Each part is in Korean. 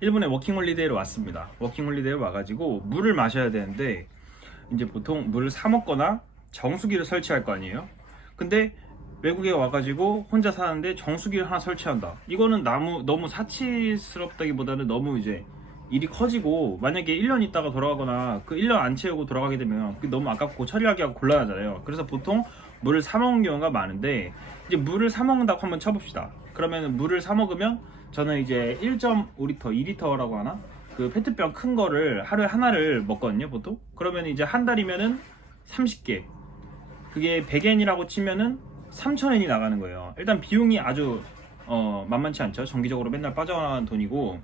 일본에 워킹홀리데이로 왔습니다. 워킹홀리데이로 와가지고 물을 마셔야 되는데 이제 보통 물을 사 먹거나 정수기를 설치할 거 아니에요. 근데 외국에 와가지고 혼자 사는데 정수기를 하나 설치한다. 이거는 너무 사치스럽다기보다는 너무 이제 일이 커지고, 만약에 1년 있다가 돌아가거나 그 1년 안 채우고 돌아가게 되면 그게 너무 아깝고 처리하기가 곤란하잖아요. 그래서 보통 물을 사 먹는 경우가 많은데, 이제 물을 사 먹는다고 한번 쳐봅시다. 그러면 물을 사 먹으면 저는 이제 1.5리터, 2리터라고 하나? 그 페트병 큰 거를 하루에 하나를 먹거든요, 보통. 그러면 이제 한 달이면은 30개. 그게 100엔이라고 치면은 3,000엔이 나가는 거예요. 일단 비용이 아주 만만치 않죠. 정기적으로 맨날 빠져나가는 돈이고,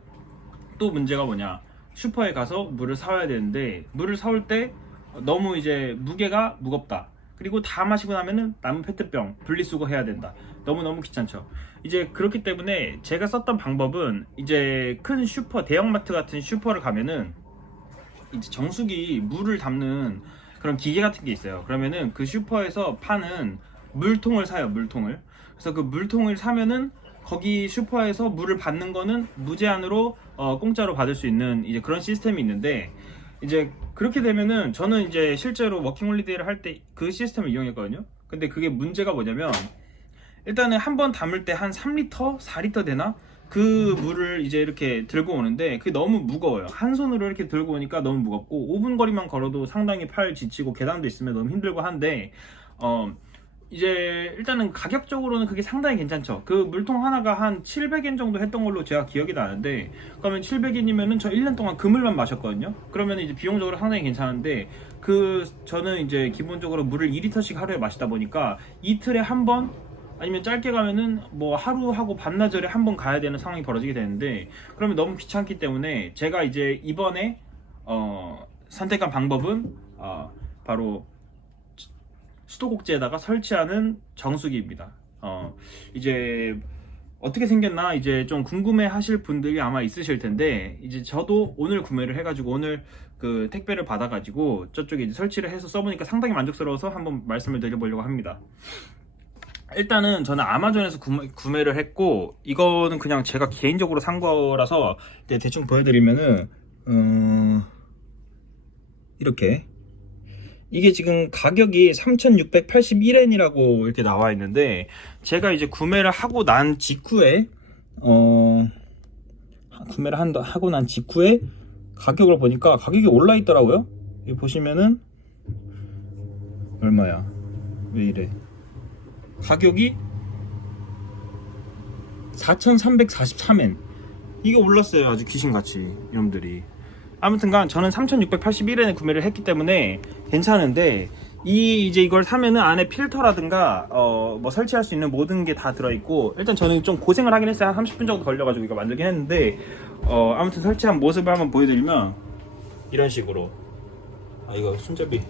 또 문제가 뭐냐, 슈퍼에 가서 물을 사와야 되는데 물을 사올 때 너무 이제 무게가 무겁다. 그리고 다 마시고 나면은 남은 페트병 분리수거 해야 된다. 너무너무 귀찮죠. 이제 그렇기 때문에 제가 썼던 방법은, 이제 큰 슈퍼, 대형마트 같은 슈퍼를 가면은 이제 정수기 물을 담는 그런 기계 같은 게 있어요. 그러면은 그 슈퍼에서 파는 물통을 사요, 물통을. 그래서 그 물통을 사면은 거기 슈퍼에서 물을 받는 거는 무제한으로 공짜로 받을 수 있는 이제 그런 시스템이 있는데, 이제 그렇게 되면은 저는 이제 실제로 워킹홀리데이를 할 때 그 시스템을 이용했거든요. 근데 그게 문제가 뭐냐면, 일단은 한 번 담을 때 한 3리터, 4리터 되나? 그 물을 이제 이렇게 들고 오는데 그게 너무 무거워요. 한 손으로 이렇게 들고 오니까 너무 무겁고, 5분 거리만 걸어도 상당히 팔 지치고 계단도 있으면 너무 힘들고 한데, 이제 일단은 가격적으로는 그게 상당히 괜찮죠. 그 물통 하나가 한 700엔 정도 했던 걸로 제가 기억이 나는데, 그러면 700엔이면은 저 1년 동안 그 물만 마셨거든요. 그러면 이제 비용적으로 상당히 괜찮은데, 저는 이제 기본적으로 물을 2리터씩 하루에 마시다 보니까 이틀에 한 번, 아니면 짧게 가면은 뭐 하루하고 반나절에 한 번 가야 되는 상황이 벌어지게 되는데, 그러면 너무 귀찮기 때문에 제가 이제 이번에 선택한 방법은 바로 수도꼭지에다가 설치하는 정수기입니다. 이제 어떻게 생겼나 이제 좀 궁금해 하실 분들이 아마 있으실 텐데, 이제 저도 오늘 구매를 해가지고 오늘 그 택배를 받아가지고 저쪽에 이제 설치를 해서 써보니까 상당히 만족스러워서 한번 말씀을 드려보려고 합니다. 일단은 저는 아마존에서 구매를 했고, 이거는 그냥 제가 개인적으로 산 거라서 대충 보여드리면은 이렇게, 이게 지금 가격이 3,681엔이라고 이렇게 나와 있는데, 제가 이제 구매를 하고 난 직후에 하고 난 직후에 가격을 보니까 가격이 올라 있더라고요. 여기 보시면은 얼마야? 왜 이래? 가격이 4,343엔. 이게 올랐어요. 아주 귀신같이, 이놈들이. 아무튼간 저는 3,681엔에 구매를 했기 때문에 괜찮은데, 이제 이걸 사면은 안에 필터라든가 뭐 설치할 수 있는 모든 게 다 들어있고, 일단 저는 좀 고생을 하긴 했어요. 한 30분 정도 걸려가지고 이거 만들긴 했는데, 아무튼 설치한 모습을 한번 보여드리면 이런 식으로, 이거 손잡이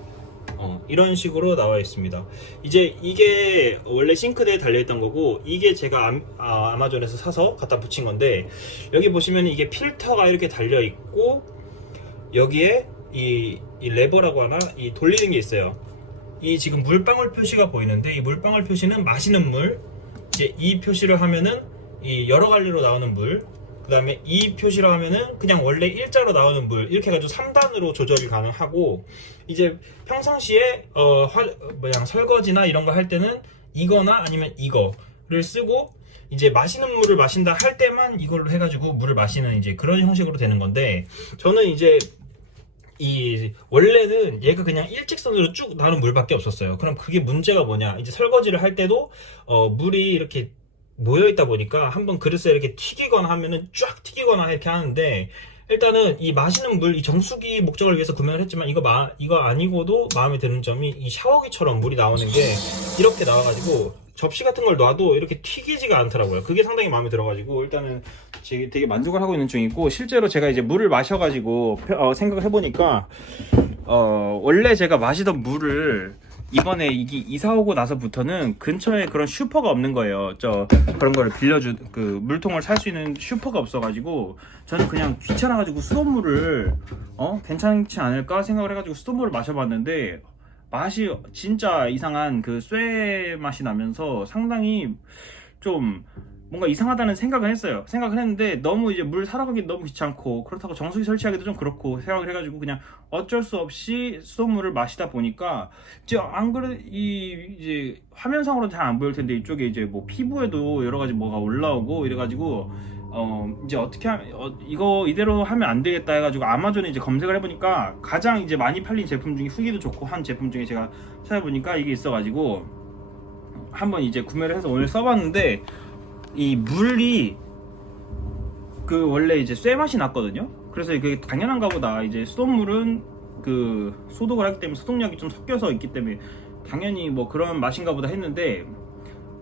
이런 식으로 나와 있습니다. 이제 이게 원래 싱크대에 달려있던 거고, 이게 제가 아마존에서 사서 갖다 붙인 건데, 여기 보시면 이게 필터가 이렇게 달려있고, 여기에 이 레버라고 하나, 이 돌리는 게 있어요. 이 지금 물방울 표시가 보이는데, 이 물방울 표시는 마시는 물, 이제 이 표시를 하면은 이 여러 갈래로 나오는 물, 그 다음에 이 표시로 하면은 그냥 원래 일자로 나오는 물, 이렇게 해가지고 3단으로 조절이 가능하고, 이제 평상시에 설거지나 이런 거 할 때는 이거나 아니면 이거를 쓰고, 이제 마시는 물을 마신다 할 때만 이걸로 해가지고 물을 마시는 이제 그런 형식으로 되는 건데, 저는 이제 원래는 얘가 그냥 일직선으로 쭉 나오는 물밖에 없었어요. 그럼 그게 문제가 뭐냐, 이제 설거지를 할 때도 물이 이렇게 모여있다 보니까 한번 그릇에 이렇게 튀기거나 하면은 쫙 튀기거나 이렇게 하는데, 일단은 이 마시는 물, 이 정수기 목적을 위해서 구매를 했지만, 이거 아니고도 마음에 드는 점이, 이 샤워기처럼 물이 나오는 게 이렇게 나와가지고 접시 같은 걸 놔도 이렇게 튀기지가 않더라고요. 그게 상당히 마음에 들어가지고 일단은 되게 만족을 하고 있는 중이고, 실제로 제가 이제 물을 마셔가지고 생각을 해보니까, 원래 제가 마시던 물을 이번에 이사 오고 나서부터는 근처에 그런 슈퍼가 없는 거예요. 그런 거를 그 물통을 살 수 있는 슈퍼가 없어가지고, 저는 그냥 귀찮아가지고 수돗물을 괜찮지 않을까 생각을 해가지고 수돗물을 마셔봤는데, 맛이 진짜 이상한 그 쇠 맛이 나면서 상당히 좀 뭔가 이상하다는 생각은 했어요. 생각을 했는데 너무 이제 물 사러 가기 너무 귀찮고 그렇다고 정수기 설치하기도 좀 그렇고 생각을 해가지고 그냥 어쩔 수 없이 수돗물을 마시다 보니까 이제 안 그래 이제 화면상으로는 잘 안 보일 텐데 이쪽에 이제 뭐 피부에도 여러 가지 뭐가 올라오고 이래가지고 이제 어떻게 하면 이거 이대로 하면 안 되겠다 해가지고 아마존에 이제 검색을 해보니까 가장 이제 많이 팔린 제품 중에 후기도 좋고 한 제품 중에 제가 찾아보니까 이게 있어가지고 한번 이제 구매를 해서 오늘 써봤는데 이 물이 그 원래 이제 쇠 맛이 났거든요. 그래서 그게 당연한가 보다. 이제 수돗물은 그 소독을 하기 때문에 소독약이 좀 섞여서 있기 때문에 당연히 뭐 그런 맛인가 보다 했는데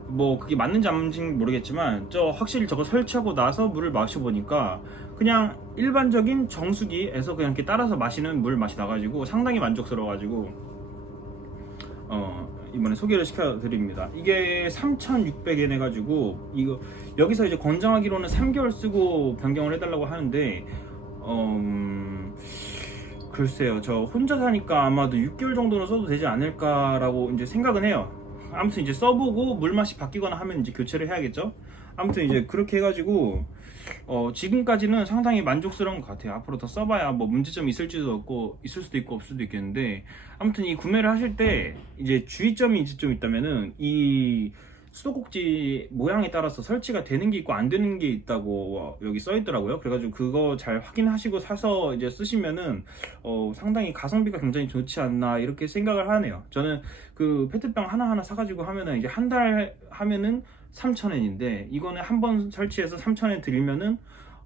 뭐 그게 맞는지 안 맞는지 모르겠지만 확실히 저거 설치하고 나서 물을 마셔보니까 그냥 일반적인 정수기에서 그냥 이렇게 따라서 마시는 물 맛이 나가지고 상당히 만족스러워가지고 이번에 소개를 시켜드립니다. 이게 3,600엔 해가지고 이거 여기서 이제 권장하기로는 3개월 쓰고 변경을 해달라고 하는데 글쎄요, 저 혼자 사니까 아마도 6개월 정도는 써도 되지 않을까라고 이제 생각은 해요. 아무튼 이제 써보고 물맛이 바뀌거나 하면 이제 교체를 해야겠죠. 아무튼 이제 그렇게 해가지고 지금까지는 상당히 만족스러운 것 같아요. 앞으로 더 써봐야 뭐 문제점이 있을지도 없고 있을 수도 있고 없을 수도 있겠는데 아무튼 이 구매를 하실 때 이제 주의점이 이제 좀 있다면은 이 수도꼭지 모양에 따라서 설치가 되는 게 있고 안 되는 게 있다고 여기 써 있더라고요. 그래가지고 그거 잘 확인하시고 사서 이제 쓰시면은 상당히 가성비가 굉장히 좋지 않나 이렇게 생각을 하네요. 저는 그 페트병 하나하나 사가지고 하면은 이제 한 달 하면은 3,000엔인데 이거는 한 번 설치해서 3,000엔 들면은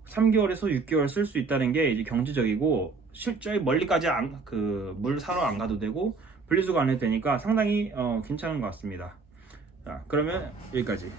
3개월에서 6개월 쓸 수 있다는 게 이제 경제적이고 실제 멀리까지 그 물 사러 안 가도 되고 분리수거 안 해도 되니까 상당히 괜찮은 것 같습니다. 자, 그러면 여기까지.